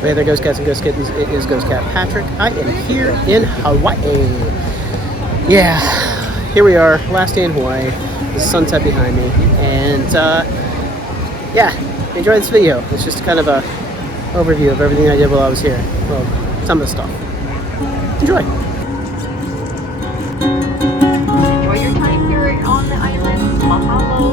Hey there, Ghost Cats and Ghost Kittens. It is Ghost Cat Patrick. I am here in Hawaii. Yeah, here we are, last day in Hawaii. The sunset behind me, and yeah, enjoy this video. It's just kind of a overview of everything I did while I was here. Well, some of the stuff. Enjoy. Enjoy your time here on the island. Mahalo.